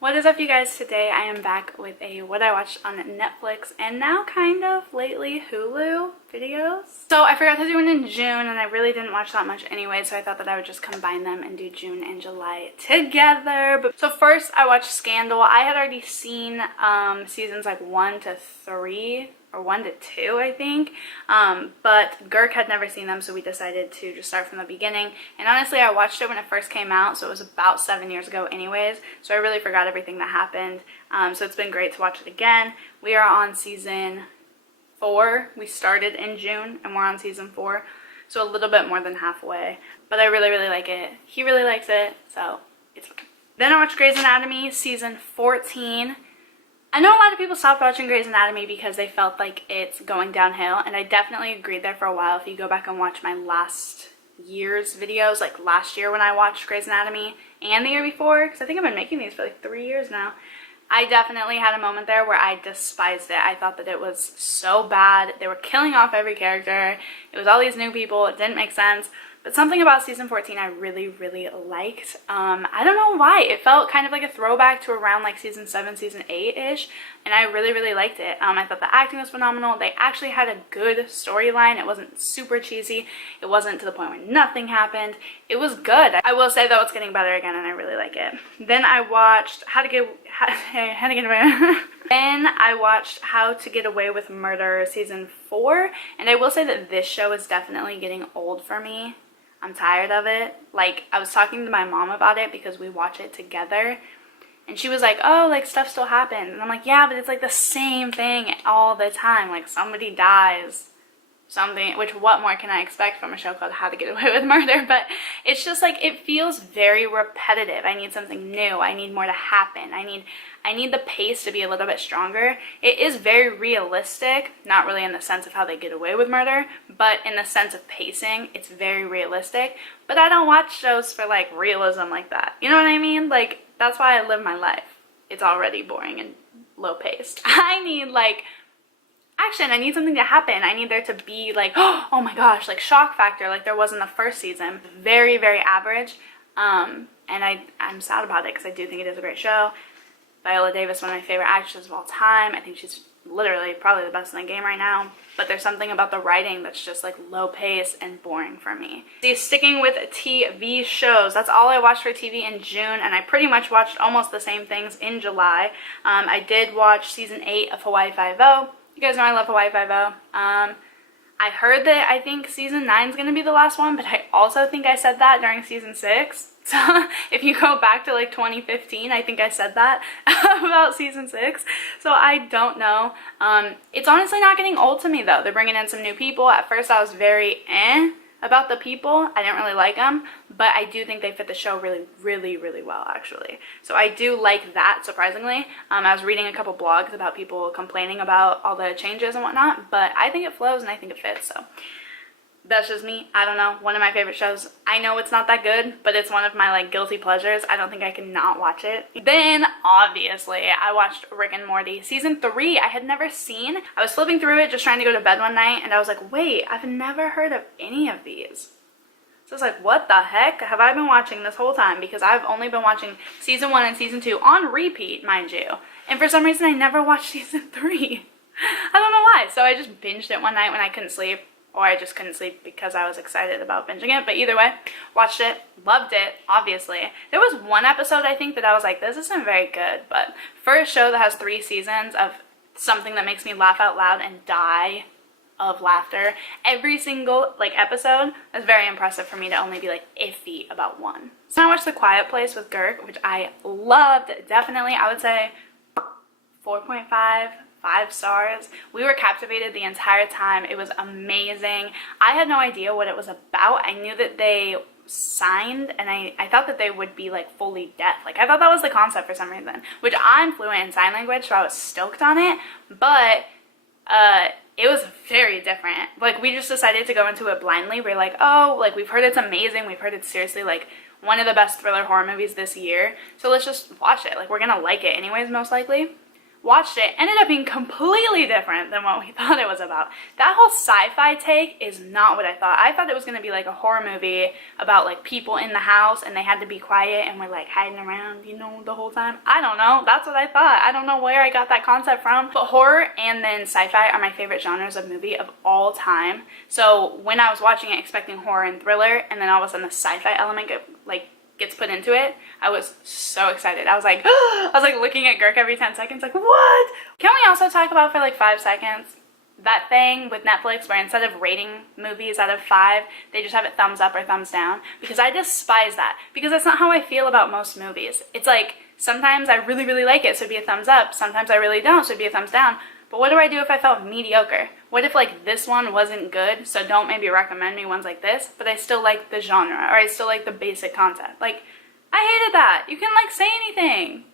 What is up, you guys? Today I am back with a what I watched on Netflix and now kind of lately Hulu videos. So I forgot to do it in June and I really didn't watch that much anyway, so I thought that I would just combine them and do June and July together. So first I watched Scandal. I had already seen seasons like 1 to 3 or 1 to 2, I think, but Girk had never seen them, so we decided to just start from the beginning. And honestly, I watched it when it first came out, so it was about 7 years ago anyways, so I really forgot everything that happened. So it's been great to watch it again. We are on season 4. We started in June and we're on season 4, so a little bit more than halfway, but I really like it. He really likes it, so it's fun. Then I watched Grey's Anatomy season 14. I know a lot of people stopped watching Grey's Anatomy because they felt like it's going downhill, and I definitely agreed there for a while. If you go back and watch my last year's videos, like last year when I watched Grey's Anatomy and the year before, because I think I've been making these for like 3 years now, I definitely had a moment there where I despised it. I thought that it was so bad. They were killing off every character. It was all these new people. It didn't make sense. But something about season 14 I really liked. I don't know why. It felt kind of like a throwback to around like season 7, season 8-ish. And I really liked it. I thought the acting was phenomenal. They actually had a good storyline. It wasn't super cheesy. It wasn't to the point where nothing happened. It was good. I will say though, it's getting better again and I really like it. Then I watched How to Get Away. Then I watched How to Get Away with Murder season 4. And I will say that this show is definitely getting old for me. I'm tired of it. Like, I was talking to my mom about it because we watch it together. And she was like, oh, like, stuff still happens. And I'm like, yeah, but it's like the same thing all the time. Like, somebody dies. Something, which what more can I expect from a show called How to Get Away with Murder? But it's just like, it feels very repetitive. I need something new. I need more to happen. I need the pace to be a little bit stronger. It is very realistic, not really in the sense of how they get away with murder, but in the sense of pacing, it's very realistic. But I don't watch shows for like realism like that. You know what I mean? Like, that's why I live my life. It's already boring and low paced. I need like action. I need something to happen. I need there to be like, oh my gosh, like shock factor like there was in the first season. Very average. And I'm sad about it because I do think it is a great show. Viola Davis, one of my favorite actresses of all time. I think she's literally probably the best in the game right now. But there's something about the writing that's just like low pace and boring for me. See, sticking with TV shows, that's all I watched for TV in June, and I pretty much watched almost the same things in July. I did watch season 8 of Hawaii Five-0. You guys know I love Hawaii Five-0. I heard that I think season 9 is going to be the last one, but I also think I said that during season 6. So if you go back to like 2015, I think I said that about season 6. So I don't know. It's honestly not getting old to me though. They're bringing in some new people. At first I was very about the people. I didn't really like them, but I do think they fit the show really well actually. So I do like that, surprisingly. I was reading a couple blogs about people complaining about all the changes and whatnot, but I think it flows and I think it fits, so that's just me. I don't know. One of my favorite shows. I know it's not that good, but it's one of my like guilty pleasures. I don't think I can not watch it. Then obviously I watched Rick and Morty season 3. I had never seen. I was flipping through it just trying to go to bed one night and I was like, wait, I've never heard of any of these. So I was like, what the heck have I been watching this whole time? Because I've only been watching season 1 and season 2 on repeat, mind you. And for some reason I never watched season 3. I don't know why. So I just binged it one night when I couldn't sleep. Or I just couldn't sleep because I was excited about binging it. But either way, watched it, loved it, obviously. There was one episode I think that I was like, this isn't very good. But for a show that has 3 seasons of something that makes me laugh out loud and die of laughter, every single like episode is very impressive for me to only be like iffy about one. So I watched The Quiet Place with Girk, which I loved. Definitely, I would say 4.5. 5 stars. We were captivated the entire time. It was amazing. I had no idea what it was about. I knew that they signed and I thought that they would be like fully deaf. Like I thought that was the concept for some reason, which I'm fluent in sign language, so I was stoked on it, but it was very different. Like we just decided to go into it blindly. We're like, oh, like we've heard it's amazing. We've heard it's seriously like one of the best thriller horror movies this year. So let's just watch it. Like we're gonna like it anyways, most likely. watched it, ended up being completely different than what we thought it was about. That whole sci-fi take is not what I thought. I thought it was going to be like a horror movie about like people in the house and they had to be quiet and were like hiding around, you know, the whole time. I don't know. That's what I thought. I don't know where I got that concept from. But horror and then sci-fi are my favorite genres of movie of all time. So when I was watching it expecting horror and thriller, and then all of a sudden the sci-fi element gets put into it, I was so excited. I was like looking at Girk every 10 seconds like, what? Can we also talk about for like 5 seconds that thing with Netflix where instead of rating movies out of 5, they just have it thumbs up or thumbs down? Because I despise that, because that's not how I feel about most movies. It's like sometimes I really, really like it, so it'd be a thumbs up. Sometimes I really don't, so it'd be a thumbs down. But what do I do if I felt mediocre? What if like this one wasn't good, so don't maybe recommend me ones like this, but I still like the genre, or I still like the basic concept? Like, I hated that. You can like say anything.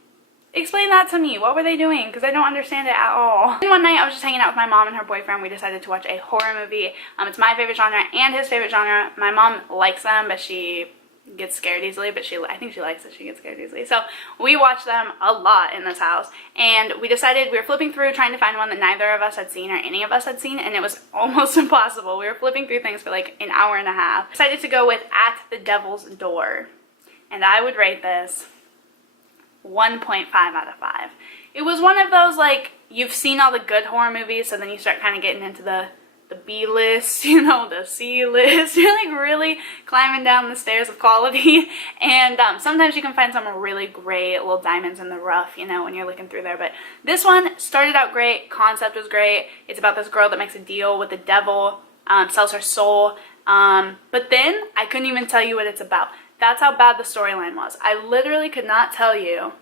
Explain that to me. What were they doing? Because I don't understand it at all. And one night I was just hanging out with my mom and her boyfriend. We decided to watch a horror movie. It's my favorite genre and his favorite genre. My mom likes them, but she gets scared easily, but I think she likes it. She gets scared easily. So we watch them a lot in this house, and we decided, we were flipping through trying to find one that neither of us had seen or any of us had seen, and it was almost impossible. We were flipping through things for like an hour and a half. Decided to go with At the Devil's Door, and I would rate this 1.5 out of 5. It was one of those, like, you've seen all the good horror movies, so then you start kind of getting into the B list, you know, the C list. You're like really climbing down the stairs of quality, and sometimes you can find some really great little diamonds in the rough, you know, when you're looking through there. But this one started out great, concept was great. It's about this girl that makes a deal with the devil, sells her soul, but then I couldn't even tell you what it's about. That's how bad the storyline was. I literally could not tell you.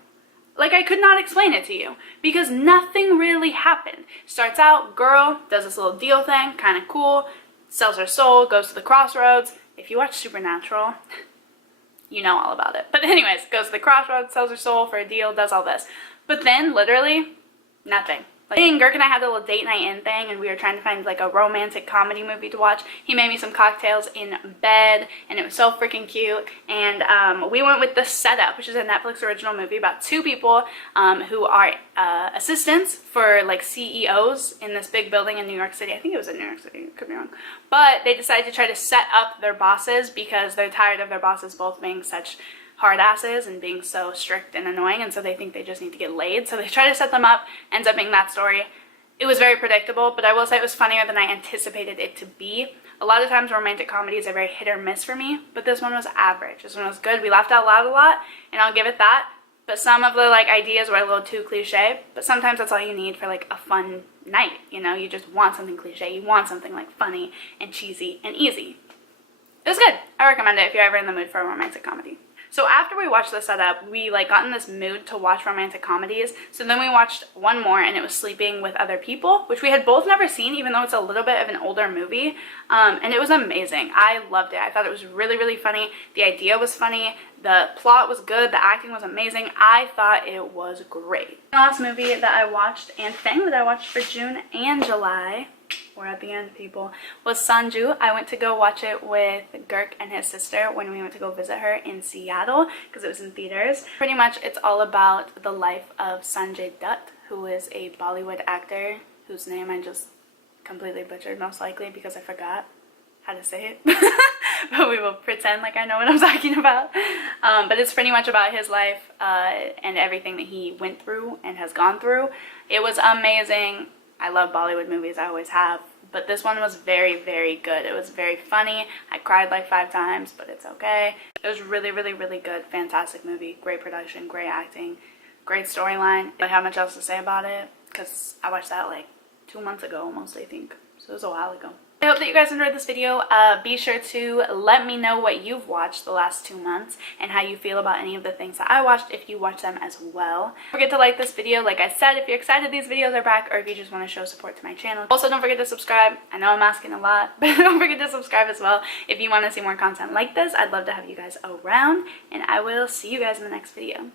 Like, I could not explain it to you because nothing really happened. Starts out, girl does this little deal thing, kind of cool, sells her soul, goes to the crossroads. If you watch Supernatural, you know all about it. But anyways, goes to the crossroads, sells her soul for a deal, does all this. But then, literally, nothing. Like, Girk and I had a little date night in thing, and we were trying to find like a romantic comedy movie to watch. He made me some cocktails in bed, and it was so freaking cute. And we went with The Setup, which is a Netflix original movie about 2 people who are assistants for like CEOs in this big building in New York City. I think it was in New York City, could be wrong. But they decided to try to set up their bosses because they're tired of their bosses both being such hard asses and being so strict and annoying, and so they think they just need to get laid. So they try to set them up, ends up being that story. It was very predictable, but I will say it was funnier than I anticipated it to be. A lot of times romantic comedies are very hit or miss for me, but this one was average. This one was good. We laughed out loud a lot, and I'll give it that. But some of the like ideas were a little too cliche, but sometimes that's all you need for like a fun night, you know? You just want something cliche. You want something like funny and cheesy and easy. It was good. I recommend it if you're ever in the mood for a romantic comedy. So after we watched The Setup, we like got in this mood to watch romantic comedies. So then we watched one more, and it was Sleeping with Other People, which we had both never seen, even though it's a little bit of an older movie. And it was amazing. I loved it. I thought it was really, really funny. The idea was funny. The plot was good. The acting was amazing. I thought it was great. The last movie that I watched and thing that I watched for June and July, we're at the end, people, was Sanju. I went to go watch it with Girk and his sister when we went to go visit her in Seattle because it was in theaters. Pretty much it's all about the life of Sanjay Dutt, who is a Bollywood actor whose name I just completely butchered, most likely because I forgot how to say it. But we will pretend like I know what I'm talking about. But it's pretty much about his life and everything that he went through and has gone through. It was amazing. I love Bollywood movies, I always have, but this one was very, very good. It was very funny. I cried like 5 times, but it's okay. It was really, really, really good. Fantastic movie. Great production, great acting, great storyline. I don't have much else to say about it because I watched that like 2 months ago almost, I think. So it was a while ago. I hope that you guys enjoyed this video. Be sure to let me know what you've watched the last 2 months and how you feel about any of the things that I watched if you watch them as well. Don't forget to like this video, like I said, if you're excited these videos are back, or if you just want to show support to my channel. Also, don't forget to subscribe. I know I'm asking a lot, but don't forget to subscribe as well if you want to see more content like this. I'd love to have you guys around, and I will see you guys in the next video.